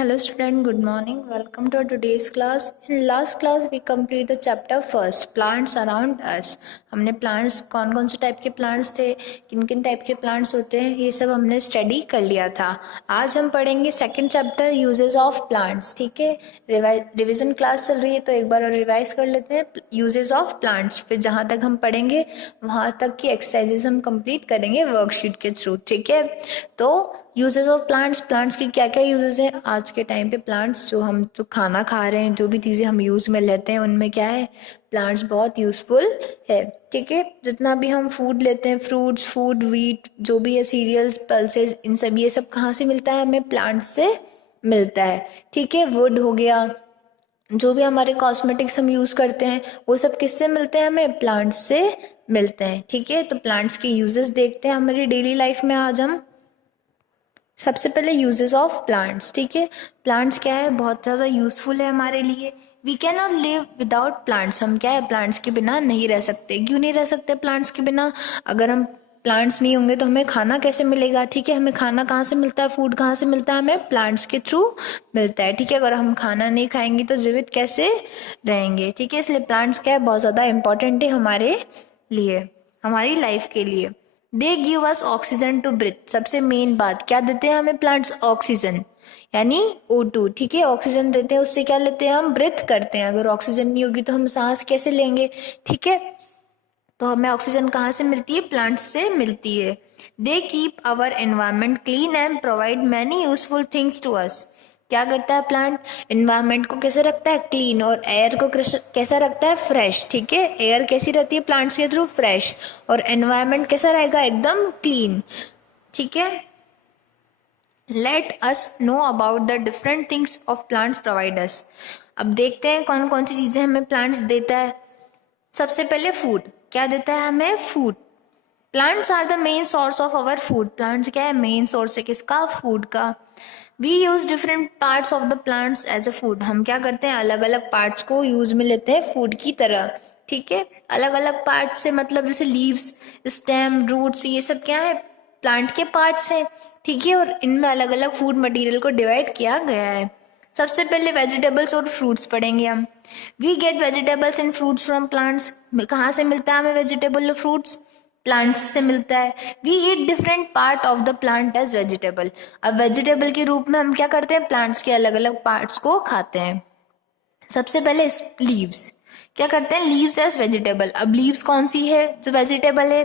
Hello student, good morning. Welcome to today's class. In last class we complete the chapter first, plants around us. हमने plants कौन कौन से type के plants थे, किन किन टाइप के plants होते हैं, ये सब हमने स्टडी कर लिया था. आज हम पढ़ेंगे second chapter uses of plants. ठीक है, रिविजन क्लास चल रही है तो एक बार और रिवाइज कर लेते हैं यूजेस ऑफ प्लांट्स. फिर जहाँ तक हम पढ़ेंगे वहाँ तक की एक्सरसाइजेस हम कंप्लीट करेंगे वर्कशीट के थ्रू. ठीक है, तो यूजेस ऑफ प्लांट्स की क्या क्या यूजेस हैं आज के टाइम पे. प्लांट्स जो खाना खा रहे हैं, जो भी चीज़ें हम यूज़ में लेते हैं उनमें क्या है, प्लांट्स बहुत यूज़फुल है. ठीक है, जितना भी हम फूड लेते हैं, फ्रूट्स, फूड, व्हीट, जो भी है, सीरियल्स, पल्सेस, इन सब ये सब कहाँ से मिलता है, हमें प्लांट्स से मिलता है. ठीक है, वुड हो गया, जो भी हमारे कॉस्मेटिक्स हम यूज़ करते हैं वो सब किससे मिलते हैं, हमें प्लांट्स से मिलते हैं. ठीक है, तो प्लांट्स के यूजेस देखते हैं हमारी डेली लाइफ में. आज हम सबसे पहले यूजेस ऑफ प्लांट्स. ठीक है, प्लांट्स क्या है, बहुत ज़्यादा यूज़फुल है हमारे लिए. We can not live without plants. हम क्या है, प्लांट्स के बिना नहीं रह सकते. क्यों नहीं रह सकते प्लांट्स के बिना? अगर हम प्लांट्स नहीं होंगे तो हमें खाना कैसे मिलेगा. ठीक है, हमें खाना कहाँ से मिलता है, फूड कहाँ से मिलता है, हमें प्लांट्स के थ्रू मिलता है. ठीक है, अगर हम खाना नहीं खाएंगे तो जीवित कैसे रहेंगे. ठीक है, इसलिए प्लांट्स क्या है, बहुत ज़्यादा इंपॉर्टेंट है हमारे लिए, हमारी लाइफ के लिए. They give us oxygen to breathe. सबसे मेन बात क्या देते हैं हमें प्लांट्स, ऑक्सीजन यानी O2. ठीक है, ऑक्सीजन देते हैं, उससे क्या लेते हैं, हम ब्रीथ करते हैं. अगर ऑक्सीजन नहीं होगी तो हम सांस कैसे लेंगे. ठीक है, तो हमें ऑक्सीजन कहाँ से मिलती है, प्लांट्स से मिलती है. They keep our environment clean and provide many useful things to us. क्या करता है प्लांट, एनवायरमेंट को कैसे रखता है, क्लीन, और एयर को कैसा रखता है, फ्रेश. ठीक है, एयर कैसी रहती है प्लांट्स के थ्रू, फ्रेश, और एनवायरमेंट कैसा रहेगा, एकदम क्लीन. ठीक है, let us know about the different things of plants provide us. अब देखते हैं कौन कौन सी चीज़ें हमें प्लांट्स देता है. सबसे पहले फूड. क्या देता है हमें, food. Plants are the main source of our food. Plants क्या है, मेन सोर्स है किसका, फूड का. We use different parts of the plants as a food. हम क्या करते हैं, अलग अलग पार्ट्स को यूज में लेते हैं फूड की तरह. ठीक है, अलग अलग पार्ट से मतलब जैसे लीव्स, स्टेम, रूट्स, ये सब क्या है, प्लांट के पार्ट्स हैं. ठीक है, और इनमें अलग अलग फूड मटेरियल को डिवाइड किया गया है. सबसे पहले वेजिटेबल्स और फ्रूट्स पढ़ेंगे हम. We get vegetables and fruits from plants. कहाँ से मिलता है हमें वेजिटेबल और फ्रूट्स, प्लांट्स से मिलता है. We eat different part of the plant as vegetable. अब वेजिटेबल के रूप में हम क्या करते हैं, प्लांट्स के अलग अलग पार्ट्स को खाते हैं. सबसे पहले लीव्स. क्या करते हैं, लीव्स एज वेजिटेबल. अब लीव्स कौन सी है जो वेजिटेबल है,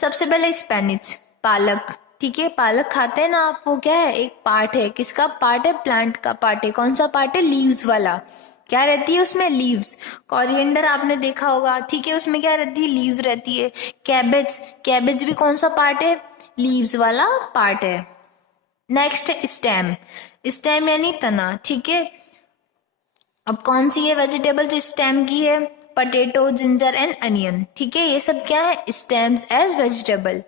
सबसे पहले स्पेनिच, पालक. ठीक है, पालक खाते हैं ना आप, वो क्या है, एक पार्ट है, किसका पार्ट है, प्लांट का पार्ट है. कौन सा पार्ट है, लीव्स वाला. क्या रहती है उसमें, लीव्स. कोरिएंडर आपने देखा होगा. ठीक है, उसमें क्या रहती है, लीव्स रहती है. कैबेज भी कौन सा पार्ट है, लीव्स वाला पार्ट है. नेक्स्ट है स्टेम. स्टेम यानी तना. ठीक है, अब कौन सी है वेजिटेबल जो स्टेम की है, पटेटो, जिंजर एंड अनियन. ठीक है, ये सब क्या है, स्टेम्स एज वेजिटेबल.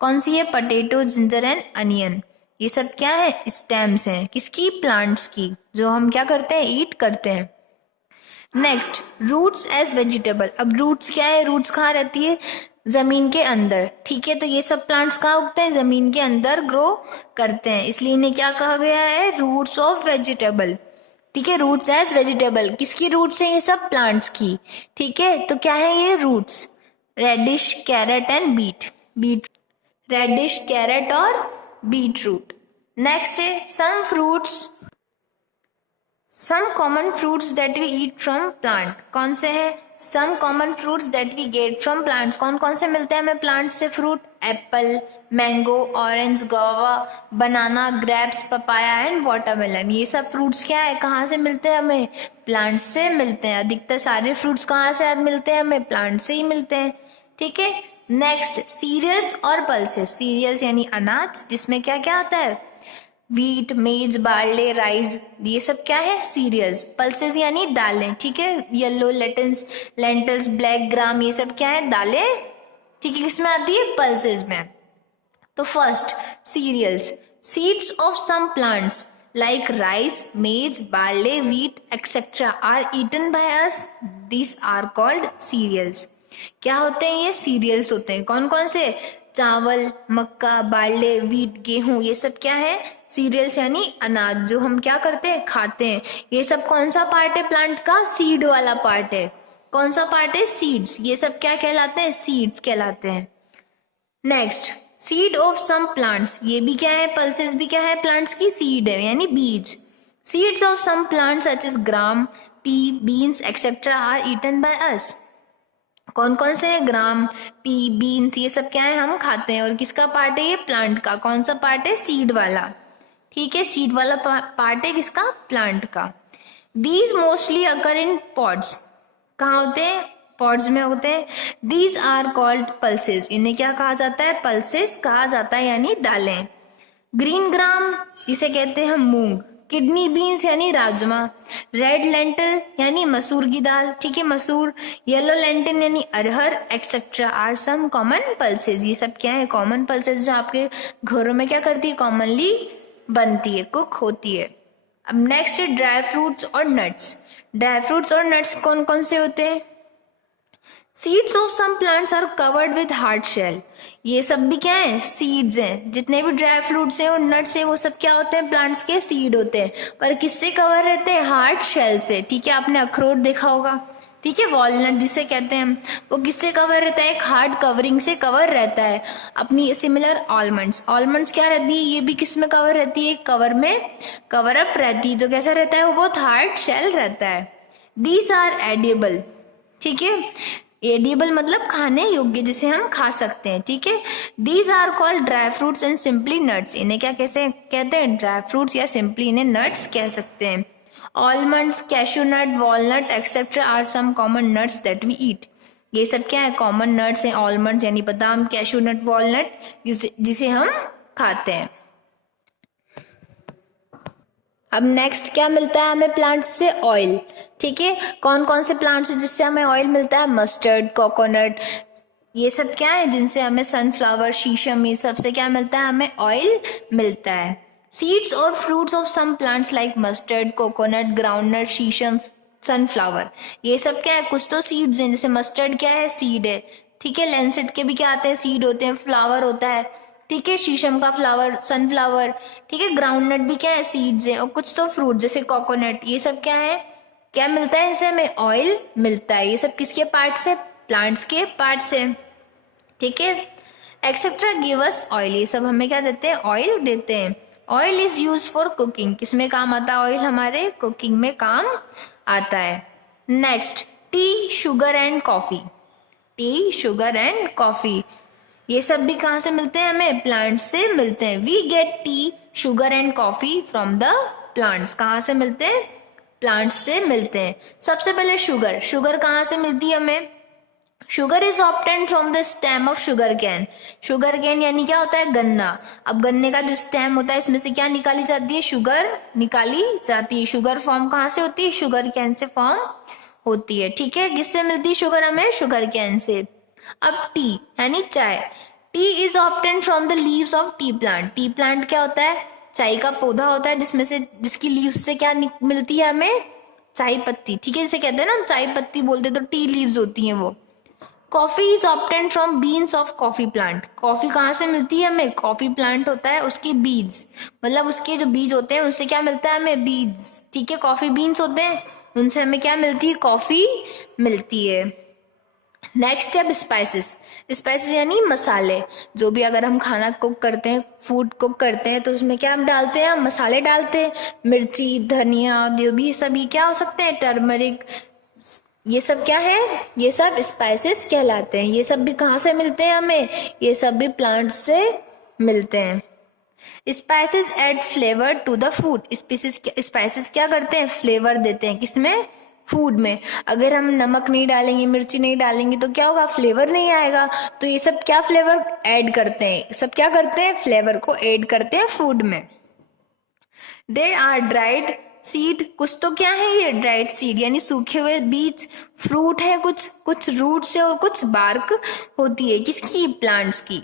कौन सी है, पटेटो, जिंजर एंड अनियन. ये सब क्या है, स्टेम्स हैं, किसकी, प्लांट्स की, जो हम क्या करते हैं, ईट करते हैं. Next, roots as vegetable. अब रूट्स क्या है, रूट्स कहाँ रहती है, जमीन के अंदर. ठीक है, तो ये सब प्लांट्स कहाँ उगते हैं, जमीन के अंदर ग्रो करते हैं, इसलिए इन्हें क्या कहा गया है, रूट्स ऑफ वेजिटेबल. ठीक है, रूट्स एज वेजिटेबल. किसकी रूट्स हैं, ये सब प्लांट्स की. ठीक है, तो क्या है ये roots, radish, carrot and beet. Radish, carrot और बीट रूट. नेक्स्ट है some fruits, some common fruits that we eat from plant. कौन से हैं, some common fruits that we get from plants. कौन कौन से मिलते हैं हमें प्लांट्स से fruit, apple, mango, orange, guava, banana, grapes, papaya and watermelon. ये सब फ्रूट्स क्या है, कहाँ से मिलते हैं हमें, प्लांट से मिलते हैं. अधिकतर सारे फ्रूट्स कहाँ से मिलते हैं हमें, प्लांट से ही मिलते हैं. ठीक है, नेक्स्ट सीरियल्स और पल्सेस. सीरियल्स यानी अनाज, जिसमें क्या क्या आता है, व्हीट, मेज, बार्ले, राइस, ये सब क्या है, सीरियल्स. पल्सेस यानी दालें. ठीक है, येलो लेंटल्स, ब्लैक ग्राम, ये सब क्या है, दालें. ठीक है, किसमें आती है, पल्सेस में. तो first cereals, seeds of some plants like rice, maize, barley, wheat, etc. are eaten by us. These are called cereals. क्या होते हैं ये, सीरियल्स होते हैं. कौन कौन से, चावल, मक्का, बार्ले, वीट, गेहूं, ये सब क्या है? सीरियल्स यानी अनाज, जो हम क्या करते हैं? खाते हैं। ये सब कौन सा पार्ट है प्लांट का? सीड वाला पार्ट है। कौन सा पार्ट है? सीड्स। ये सब क्या कहलाते हैं? सीड्स कहलाते हैं। Next, seed of some plants, ये भी क्या है? पल्सेस भी क्या है? प्लांट्स की सीड है यानी बीज। Seeds of some plants such as gram, pea, beans etcetera are eaten by us. कौन कौन से हैं? ग्राम, पी, बीन्स, ये सब क्या है? हम खाते हैं। और किसका पार्ट है ये? प्लांट का। कौन सा पार्ट है? सीड वाला। ठीक है, सीड वाला पार्ट है किसका? प्लांट का। These mostly occur in pods, कहाँ होते हैं? पॉड्स में होते हैं। दीज आर कॉल्ड पल्सेस, इन्हें क्या कहा जाता है? पल्सेस कहा जाता है यानी दालें। ग्रीन ग्राम, जिसे कहते हैं हम मूंग। किडनी बीन्स यानी राजमा। रेड लेंटल यानी मसूर की दाल, ठीक है, मसूर। येलो लेंटिल यानी अरहर etcetera are some common pulses, ये सब क्या है? कॉमन पल्सेस जो आपके घरों में क्या करती है? कॉमनली बनती है, कुक होती है। अब नेक्स्ट है ड्राई फ्रूट्स और नट्स। ड्राई फ्रूट्स और नट्स कौन कौन से होते हैं? Seeds of some plants are covered with hard shell, ये सब भी क्या है? सीड्स हैं। जितने भी ड्राई फ्रूट्स हैं और नट्स हैं वो सब क्या होते हैं? प्लांट्स के सीड होते हैं। पर किससे कवर रहते हैं? हार्ड शेल से। ठीक है, आपने अखरोट देखा होगा, ठीक है, वॉलनट जिसे कहते हैं हम, वो किससे कवर रहता है? एक हार्ड कवरिंग से कवर रहता है। अपनी सिमिलर ऑलमंड्स, ऑलमंड्स क्या रहती है? ये भी किस में कवर रहती है? कवर में कवर अप रहती है। जो कैसा रहता है? वो बहुत हार्ड शेल रहता है। दीज आर एडिबल, ठीक है, एडिबल मतलब खाने योग्य, जिसे हम खा सकते हैं। ठीक है, these are called dry fruits and simply nuts, इन्हें क्या कैसे कहते हैं? ड्राई फ्रूट्स या सिंपली इन्हें नट्स कह सकते हैं। Almonds, cashew nut, walnut etcetera are some common nuts that we eat, ये सब क्या है? कॉमन नट्स हैं। ऑलमंड्स यानी बादाम, कैशू नट, वॉलनट जिसे हम खाते हैं। अब नेक्स्ट क्या मिलता है हमें प्लांट्स से? ऑयल। ठीक है, कौन कौन से प्लांट्स हैं जिससे हमें ऑयल मिलता है? मस्टर्ड, कोकोनट, ये सब क्या है? जिनसे हमें सनफ्लावर, शीशम, ये सबसे क्या मिलता है? हमें ऑयल मिलता है। सीड्स और fruits of some plants like mustard, coconut, groundnut, sesame, sunflower, ये सब क्या है? कुछ तो सीड्स हैं। जैसे मस्टर्ड क्या है? सीड है। ठीक है, लैंसेट के भी क्या आते हैं? सीड होते हैं। फ्लावर होता है, ठीक है, शीशम का फ्लावर, सनफ्लावर, ठीक है। ग्राउंडनट भी क्या है? सीड्स है। और कुछ तो फ्रूट जैसे कोकोनट, ये सब क्या है? क्या मिलता है? इनसे हमें ऑयल मिलता है। ये सब किसके पार्ट से? प्लांट्स के पार्ट से। ठीक है, एक्सेट्रा गिव अस ऑयल, ये सब हमें क्या देते हैं? ऑयल देते हैं। Oil is use for cooking, किसमें काम आता है ऑयल? हमारे कुकिंग में काम आता है। Next, T, sugar and coffee. T, sugar and coffee, ये सब भी कहाँ से मिलते हैं? हमें प्लांट्स से मिलते हैं। We get tea, sugar and coffee from the plants, कहाँ से मिलते हैं? प्लांट्स से मिलते हैं। सबसे पहले शुगर, शुगर कहाँ से मिलती है हमें? Sugar is obtain from the stem of sugar cane. Sugar cane यानी क्या होता है? गन्ना। अब गन्ने का जो स्टेम होता है, इसमें से क्या निकाली जाती है? शुगर निकाली जाती है। शुगर फॉर्म कहाँ से होती है? शुगर कैन से फॉर्म होती है। ठीक है, किससे मिलती है शुगर हमें? Sugar can say. अब टी यानी चाय, T is obtain from the leaves of T plant. T plant क्या होता है? चाय का पौधा होता है, जिसमें से जिसकी लीव्स से क्या मिलती है हमें? चाय पत्ती। ठीक है, जिसे कहते हैं ना चाय पत्ती बोलते, तो टी लीव्स होती हैं वो। Coffee is obtain from beans of coffee plant. Coffee कहाँ से मिलती है हमें? कॉफी प्लांट होता है, उसके बीज, मतलब उसके जो बीज होते हैं उससे क्या मिलता है हमें? बीज। ठीक है, कॉफी बीन्स होते हैं, उनसे हमें क्या मिलती है? कॉफी मिलती है। नेक्स्ट है स्पाइसेस। स्पाइसेस यानी मसाले, जो भी अगर हम खाना कुक करते हैं, फूड कुक करते हैं, तो उसमें क्या हम डालते हैं? हम मसाले डालते हैं। मिर्ची, धनिया, जो भी सभी क्या हो सकते हैं? टर्मरिक, ये सब क्या है? ये सब स्पाइसेस कहलाते हैं। ये सब भी कहाँ से मिलते हैं हमें? ये सब भी प्लांट से मिलते हैं। Spices add flavour to the food. Spices क्या करते हैं? फ्लेवर देते हैं, किसमें? फूड में। अगर हम नमक नहीं डालेंगे, मिर्ची नहीं डालेंगे, तो क्या होगा? फ्लेवर नहीं आएगा। तो ये सब क्या फ्लेवर ऐड करते हैं? सब क्या करते हैं? फ्लेवर को ऐड करते हैं फूड में। देयर आर ड्राइड सीड, कुछ तो क्या है ये? ड्राइड सीड यानी सूखे हुए बीज। फ्रूट है कुछ रूट्स है और कुछ बार्क होती है, किसकी? प्लांट्स की।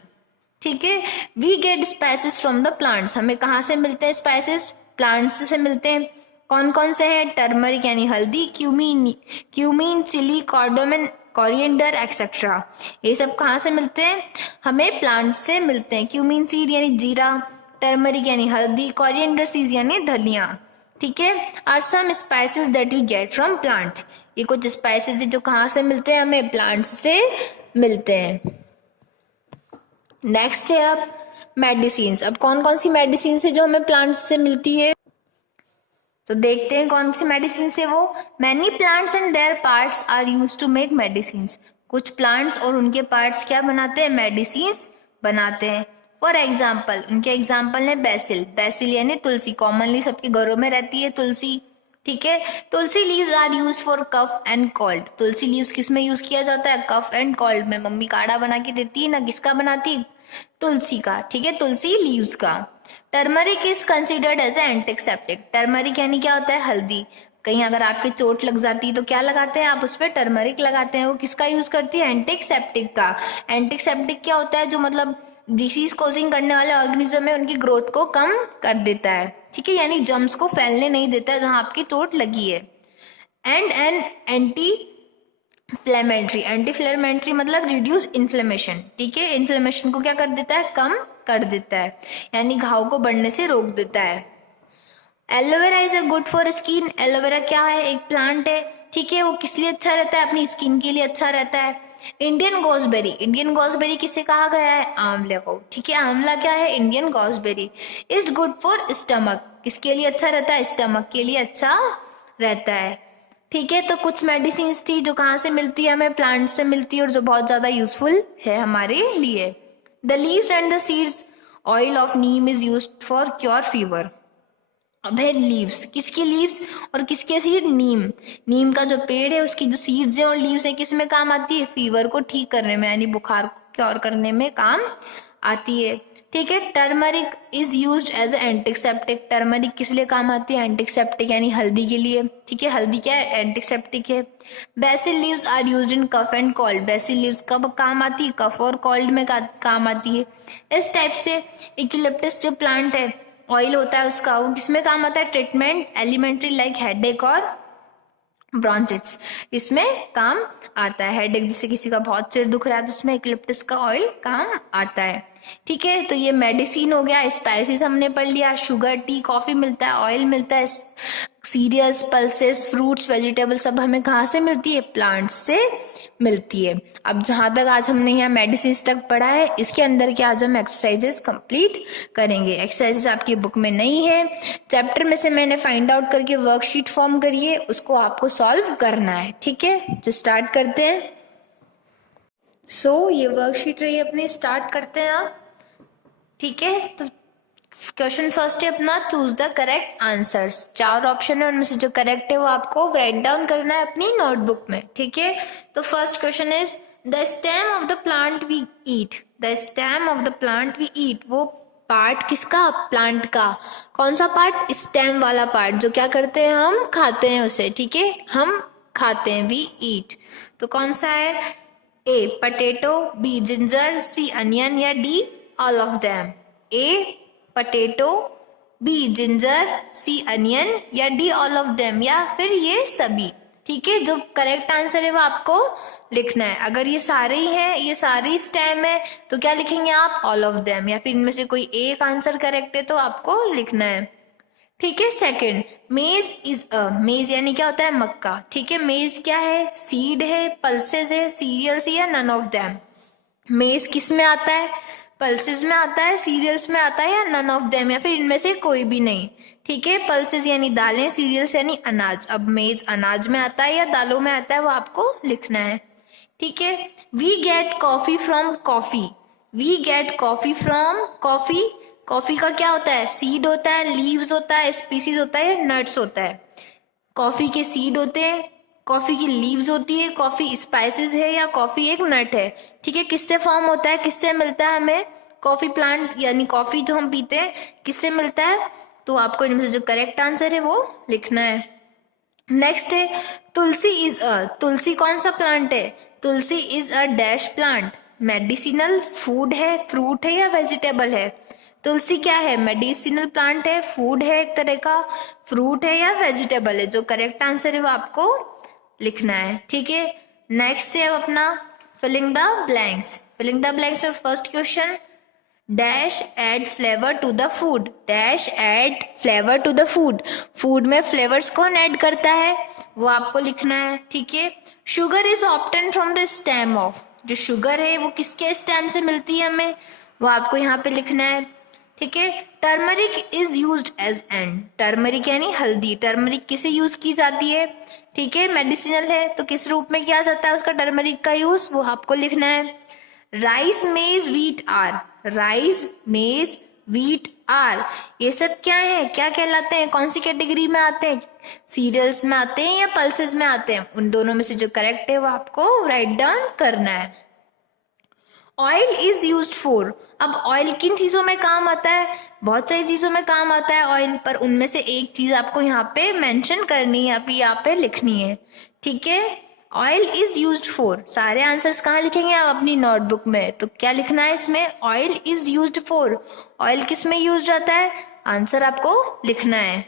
ठीक है, we get spices from the plants, हमें कहाँ से मिलते हैं स्पाइसेस? प्लांट्स से मिलते हैं। कौन कौन से हैं? टर्मरिक यानी हल्दी, क्यूमीन चिली, कार्डोमन कोरिएंडर एक्सेट्रा। ये सब कहाँ से मिलते हैं? हमें प्लांट से मिलते हैं। क्यूमीन सीड यानी जीरा, टर्मरिक यानी हल्दी, कोरिएंडर सीड्स यानी धनिया। ठीक है, are some spices that we get from plant. ये कुछ स्पाइसेस है जो कहाँ से मिलते हैं? हमें प्लांट्स से मिलते हैं। नेक्स्ट है अब मेडिसिन्स। अब कौन कौन सी मेडिसिन है जो हमें प्लांट्स से मिलती है? तो देखते हैं कौन सी मेडिसिन है वो। Many plants and their parts are used to make medicines. कुछ प्लांट्स और उनके पार्ट्स क्या बनाते हैं? मेडिसिन्स बनाते हैं। फॉर एग्जाम्पल, उनके एग्जाम्पल है बेसिल। बेसिल यानी तुलसी, कॉमनली सबके घरों में रहती है तुलसी। ठीक है, तुलसी leaves are use for cough and cold. तुलसी लीव्स किस में यूज किया जाता है? कफ एंड कोल्ड में। मम्मी काढ़ा बना के देती है ना, किसका बनाती है? तुलसी का। ठीक है, तुलसी लीव्स का। Turmeric is considered as antiseptic. Turmeric यानी क्या होता है? हल्दी। कहीं अगर आपकी चोट लग जाती है तो क्या लगाते हैं आप? उस पर टर्मरिक लगाते हैं। वो किसका यूज करती है? एंटीसेप्टिक का। एंटीसेप्टिक क्या होता है? जो मतलब डिसीज कोजिंग करने वाले ऑर्गेनिज्म है उनकी ग्रोथ को कम कर देता है। ठीक है, यानी जर्म्स को फैलने नहीं देता है जहां आपकी चोट लगी है। And an anti inflammatory. Anti inflammatory मतलब रिड्यूस इन्फ्लेमेशन। ठीक है, इन्फ्लेमेशन को क्या कर देता है? कम कर देता है, यानी घाव को बढ़ने से रोक देता है। Aloe vera is a good for skin. Aloe vera क्या है? एक प्लांट है। ठीक है, वो किस लिए अच्छा रहता है? अपनी स्किन के लिए अच्छा रहता है। इंडियन गॉसबेरी। इंडियन गॉसबेरी किसे कहा गया है? आंवले को। ठीक है, आंवला क्या है? Indian gooseberry. Is good for stomach. किसके लिए अच्छा रहता है? स्टमक के लिए अच्छा रहता है। ठीक है, तो कुछ मेडिसिन थी जो कहाँ से मिलती है? हमें प्लांट से मिलती है और जो बहुत ज्यादा यूजफुल है हमारे लिए। The leaves and the seeds oil of Neem is used for cure fever. अब है लीव्स, किसकी लीव्स और किसके सीड? नीम। नीम का जो पेड़ है उसकी जो सीड्स है और लीव्स है किस में काम आती है? फीवर को ठीक करने में, यानी बुखार को क्योर करने में काम आती है। ठीक है, turmeric is used as antiseptic. Turmeric किस लिए काम आती है? एंटीसेप्टिक यानी हल्दी के लिए। ठीक है, हल्दी क्या है? एंटीसेप्टिक है। Basil leaves are used in cough and cold. Basil leaves कब काम आती है? कफ और कोल्ड में काम आती है। इस टाइप से यूकेलिप्टस जो प्लांट है, ऑयल होता है उसका, वो किसमें काम आता है? ट्रीटमेंट एलिमेंट्री लाइक हेडेक और ब्रॉन्चिटिस, इसमें काम आता है। हेडेक, जैसे किसी का बहुत सिर दुख रहा है तो उसमें यूकेलिप्टस का ऑयल काम आता है। ठीक है, तो ये मेडिसिन हो गया। स्पाइसेस हमने पढ़ लिया। शुगर, टी, कॉफी मिलता है, ऑयल मिलता है। सीरियल्स, पल्सेस, फ्रूट्स, वेजिटेबल सब हमें कहाँ से मिलती है? प्लांट्स से मिलती है। अब जहाँ तक आज हमने यहाँ मेडिसिन तक पढ़ा है, इसके अंदर के आज हम एक्सरसाइजेस कंप्लीट करेंगे। एक्सरसाइजेस आपकी बुक में नहीं है, चैप्टर में से मैंने फाइंड आउट करके वर्कशीट फॉर्म करिए, उसको आपको सॉल्व करना है। ठीक है, तो स्टार्ट करते हैं। ये वर्कशीट रही अपनी, स्टार्ट करते हैं आप। ठीक है, तो क्वेश्चन फर्स्ट है अपना, choose the correct answers. 4 option है, उनमें से जो करेक्ट है वो आपको राइट डाउन करना है अपनी नोटबुक में। ठीक है, तो first question is the stem of the plant we eat. The stem of the plant we eat, वो पार्ट किसका? प्लांट का। कौन सा पार्ट? स्टेम वाला पार्ट, जो क्या करते हैं? हम खाते हैं उसे। ठीक है, हम खाते हैं, वी ईट। तो कौन सा है? A potato, B ginger, C onion या D all of them. A potato, B ginger, C onion या डी ऑल ऑफ देम, या फिर ये सभी। ठीक है, जो करेक्ट आंसर है वो आपको लिखना है। अगर ये सारे ही हैं, ये सारी स्टेम है, तो क्या लिखेंगे आप? All of them. या फिर इनमें से कोई एक आंसर करेक्ट है तो आपको लिखना है। ठीक है, सेकंड, मेज इज अ। मेज यानी क्या होता है? मक्का। ठीक है, मेज क्या है? सीड है, पल्सेस है, सीरियल्स या नन ऑफ देम। मेज किस में आता है? पल्सेस में आता है, सीरियल्स में आता है या नन ऑफ देम, या फिर इनमें से कोई भी नहीं। ठीक है, पल्सेस यानी दालें, सीरियल्स यानी अनाज। अब मेज अनाज में आता है या दालों में आता है वो आपको लिखना है। ठीक है, we get coffee from coffee. We get coffee from coffee. Coffee का क्या होता है? सीड होता है, लीव्स होता है, स्पीसीज होता है, नट्स होता है। कॉफी के सीड होते हैं, कॉफी की लीव्स होती है, कॉफी स्पाइसेस है या कॉफी एक नट है। ठीक है, किससे फॉर्म होता है? किससे मिलता है हमें? कॉफी प्लांट, यानी कॉफी जो हम पीते हैं किससे मिलता है? तो आपको इनमें से जो करेक्ट आंसर है वो लिखना है। नेक्स्ट है तुलसी इज अ। तुलसी कौन सा प्लांट है? Tulsi is a dash plant. Medicinal, food है, फ्रूट है या वेजिटेबल है? तुलसी क्या है? मेडिसिनल प्लांट है, फूड है एक तरह का, फ्रूट है या वेजिटेबल है? जो करेक्ट आंसर है वो आपको लिखना है। ठीक है, नेक्स्ट है अपना filling the blanks. Filling the blanks में first question, dash add flavour to the food. Dash add flavour to the food. Food में फ्लेवर्स कौन ऐड करता है वो आपको लिखना है, ठीक है। Sugar is obtain from the stem of. जो शुगर है वो किसके स्टेम से मिलती है हमें, वो आपको यहाँ पे लिखना है, ठीक है। Turmeric is used as and. Turmeric यानी हल्दी। टर्मरिक किसे यूज की जाती है, ठीक है, मेडिसिनल है तो किस रूप में किया जाता है उसका टर्मरिक का यूज, वो आपको लिखना है। Rice maize wheat are. Rice maize wheat are, ये सब क्या है, क्या कहलाते हैं, कौन सी कैटेगरी में आते हैं, सीरियल्स में आते हैं या पल्सेस में आते हैं, उन दोनों में से जो करेक्ट है वो आपको राइट डाउन करना है। Oil is used for. अब ऑयल किन चीजों में काम आता है, बहुत सारी चीजों में काम आता है ऑयल, पर उनमें से एक चीज आपको यहाँ पे मेंशन करनी है, अभी यहाँ पे लिखनी है, ठीक है। ऑयल इज यूज्ड फॉर, सारे आंसर्स कहाँ लिखेंगे आप अपनी नोटबुक में, तो क्या लिखना है इसमें, oil is used for. Oil किस में यूज रहता है, आंसर आपको लिखना है।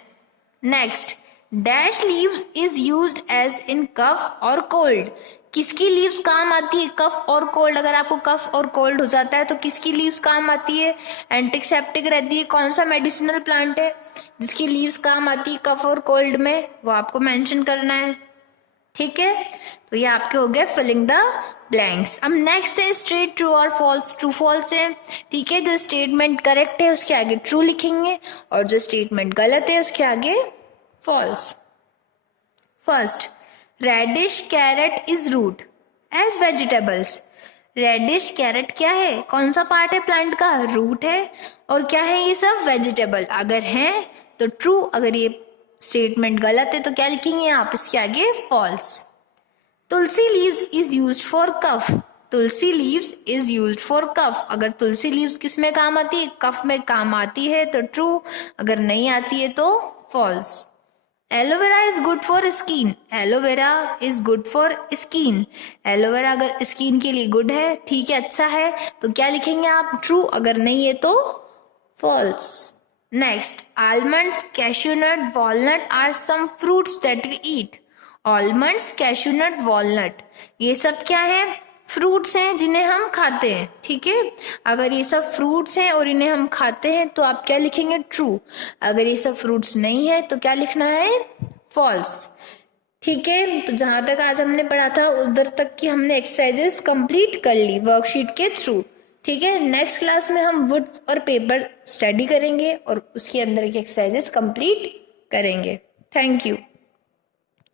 Next, dash leaves is used as in cough और कोल्ड। किसकी लीव्स काम आती है, कफ और कोल्ड। अगर आपको कफ और कोल्ड हो जाता है तो किसकी लीव्स काम आती है, एंटीसेप्टिक रहती है। कौन सा मेडिसिनल प्लांट है जिसकी लीव्स काम आती है कफ और कोल्ड में, वो आपको मेंशन करना है, ठीक है। तो ये आपके हो गए फिलिंग द ब्लैंक्स। अब नेक्स्ट है स्ट्रेट ट्रू और फॉल्स। ट्रू फॉल्स है, ठीक है, जो स्टेटमेंट करेक्ट है उसके आगे ट्रू लिखेंगे और जो स्टेटमेंट गलत है उसके आगे false. First, radish carrot is root as vegetables. Radish carrot क्या है, कौन सा पार्ट है प्लांट का, रूट है, और क्या है ये सब वेजिटेबल। अगर है तो ट्रू, अगर ये स्टेटमेंट गलत है तो क्या लिखेंगे आप इसके आगे फॉल्स। तुलसी leaves is used for cough. तुलसी leaves is used for cough. अगर तुलसी लीव्स किस में काम आती है, कफ में काम आती है तो ट्रू, अगर नहीं आती है तो false. Aloe vera is good for skin. Aloe vera is good for skin. Aloe vera अगर स्किन के लिए गुड है, ठीक है, अच्छा है, तो क्या लिखेंगे आप ट्रू, अगर नहीं है तो false. Next, almonds, cashew nut, walnut are some fruits that we eat. Almonds, cashew nut, walnut, ये सब क्या है, फ्रूट्स हैं जिन्हें हम खाते हैं, ठीक है। अगर ये सब फ्रूट्स हैं और इन्हें हम खाते हैं तो आप क्या लिखेंगे ट्रू, अगर ये सब फ्रूट्स नहीं है तो क्या लिखना है फॉल्स, ठीक है। तो जहां तक आज हमने पढ़ा था उधर तक की हमने एक्सरसाइजेस कंप्लीट कर ली वर्कशीट के थ्रू, ठीक है। नेक्स्ट क्लास में हम वुड्स और पेपर स्टडी करेंगे और उसके अंदर की एक्सरसाइजेस कंप्लीट करेंगे। Thank you.